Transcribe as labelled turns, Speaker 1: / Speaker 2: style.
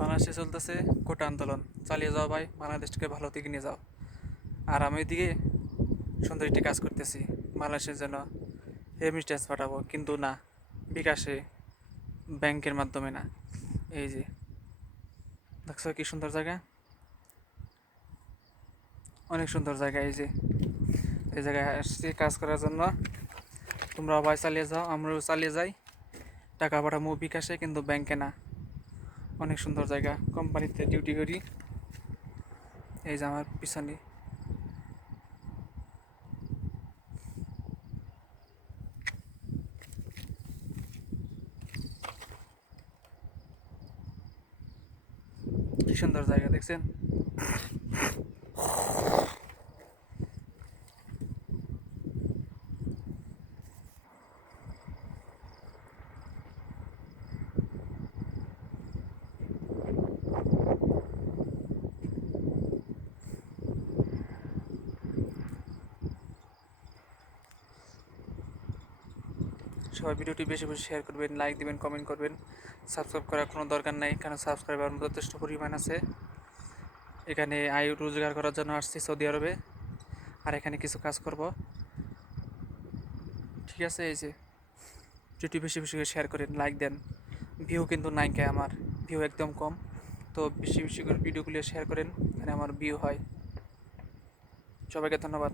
Speaker 1: বাংলাদেশে চলতেছে কোটা আন্দোলন। চালিয়ে যাও ভাই বাংলাদেশকে ভালো দিকে নিয়ে যাও। আর আমি এদিকে সুন্দর একটি কাজ করতেছি, বাংলাদেশের জন্য রেমিটেন্স পাঠাবো। কিন্তু না, বিকাশে ব্যাংকের মাধ্যমে না। এই যে, দেখছ কি সুন্দর জায়গা? অনেক সুন্দর জায়গা এই যে। এই জায়গায় আসছি কাজ করার জন্য। তোমরা ভাই চালিয়ে যাও, আমরাও চালিয়ে যাই। টাকা পাঠাবো বিকাশে, কিন্তু ব্যাংকে না। অনেক সুন্দর জায়গা। কোম্পানিতে ডিউটি করি। এই যে আমার পিছনে। সুন্দর জায়গা দেখছেন? সবাই ভিডিওটি বেশি বেশি শেয়ার করবেন লাইক দিবেন কমেন্ট করবেন। সাবস্ক্রাইব করার কোনো দরকার নাই কারণ সাবস্ক্রাইবার যথেষ্ট পরিমাণ আছে। এখানে আয়ু রোজগার করার জন্য আসছি সৌদি আরবে। আর এখানে কিছু কাজ করব। ঠিক আছে, এই যে। ভিডিওটি বেশি বেশি করে শেয়ার করেন লাইক দেন। ভিউ কিন্তু নাই কে আমার ভিউ একদম কম। তো বেশি বেশি করে ভিডিওগুলো শেয়ার করেন, এখানে আমার ভিউ হয়। সবাইকে ধন্যবাদ।